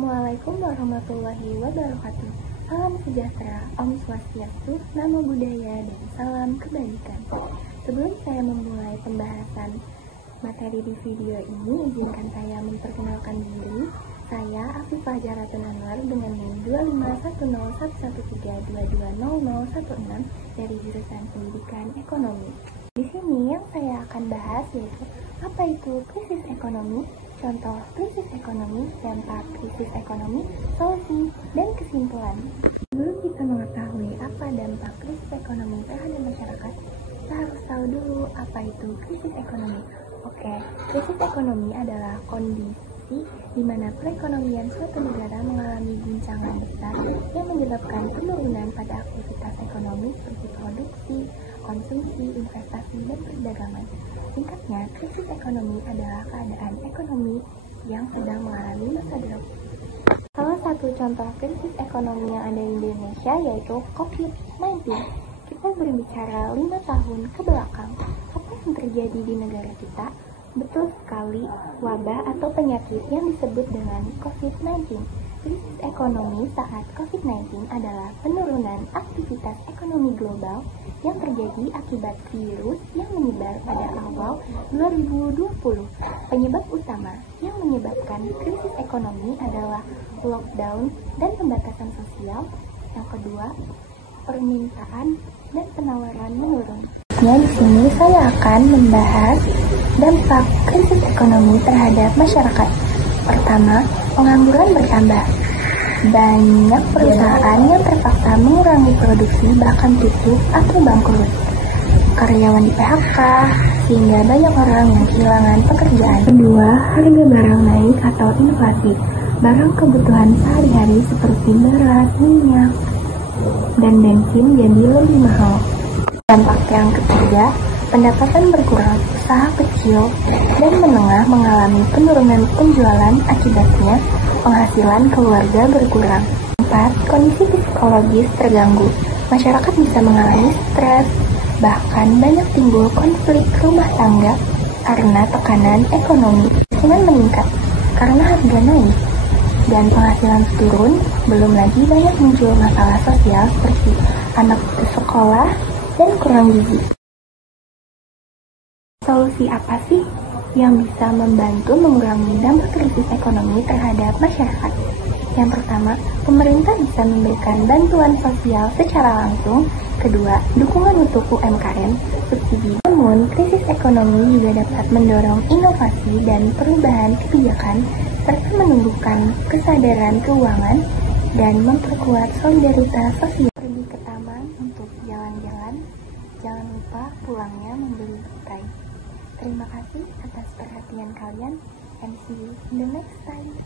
Assalamualaikum warahmatullahi wabarakatuh. Salam sejahtera, Om Swastiastu, Namo Buddhaya, dan salam kebaikan. Sebelum saya memulai pembahasan materi di video ini, izinkan saya memperkenalkan diri. Saya Afifah Jaratun Anwar dengan NIM 2510113220016 dari jurusan Pendidikan Ekonomi. Di sini yang saya akan bahas yaitu apa itu krisis ekonomi, contoh krisis ekonomi, dampak krisis ekonomi, solusi, dan kesimpulan. Sebelum kita mengetahui apa dampak krisis ekonomi terhadap masyarakat, kita harus tahu dulu apa itu krisis ekonomi. Oke, krisis ekonomi adalah kondisi di mana perekonomian suatu negara mengalami guncangan besar yang menyebabkan penurunan pada aktivitas ekonomi seperti produksi, konsumsi, investasi, dan perdagangan. Singkatnya, krisis ekonomi adalah keadaan ekonomi yang sedang mengalami masa drop. Salah satu contoh krisis ekonomi yang ada di Indonesia yaitu COVID-19. Kita berbicara 5 tahun ke belakang. Apa yang terjadi di negara kita? Betul sekali, wabah atau penyakit yang disebut dengan COVID-19. Krisis ekonomi saat COVID-19 adalah penurunan aktivitas ekonomi global yang terjadi akibat virus yang menyebar pada awal 2020. Penyebab utama yang menyebabkan krisis ekonomi adalah lockdown dan pembatasan sosial. Yang kedua, permintaan dan penawaran menurun. Di sini saya akan membahas dampak krisis ekonomi terhadap masyarakat. Pertama, pengangguran bertambah. Banyak perusahaan yang terpaksa mengurangi produksi bahkan tutup atau bangkrut. Karyawan di PHK, sehingga banyak orang yang kehilangan pekerjaan. Kedua, harga barang naik atau inflasi. Barang kebutuhan sehari-hari seperti beras, minyak, dan bensin jadi lebih mahal. Dampak yang ketiga, pendapatan berkurang. Usaha kecil dan menengah mengalami penurunan penjualan, akibatnya penghasilan keluarga berkurang. 4. Kondisi psikologis terganggu. Masyarakat bisa mengalami stres, bahkan banyak timbul konflik rumah tangga karena tekanan ekonomi. Kemiskinan meningkat karena harga naik dan penghasilan turun. Belum lagi banyak muncul masalah sosial seperti anak putus sekolah dan kurang gizi. Solusi apa sih yang bisa membantu mengurangi dampak krisis ekonomi terhadap masyarakat? Yang pertama, pemerintah bisa memberikan bantuan sosial secara langsung. Kedua, dukungan untuk UMKM, subsidi. Namun, krisis ekonomi juga dapat mendorong inovasi dan perubahan kebijakan, serta menumbuhkan kesadaran keuangan dan memperkuat solidaritas sosial. Pergi ke taman untuk jalan-jalan, jangan lupa pulangnya membeli spray. Terima kasih atas perhatian kalian, and see you in the next time.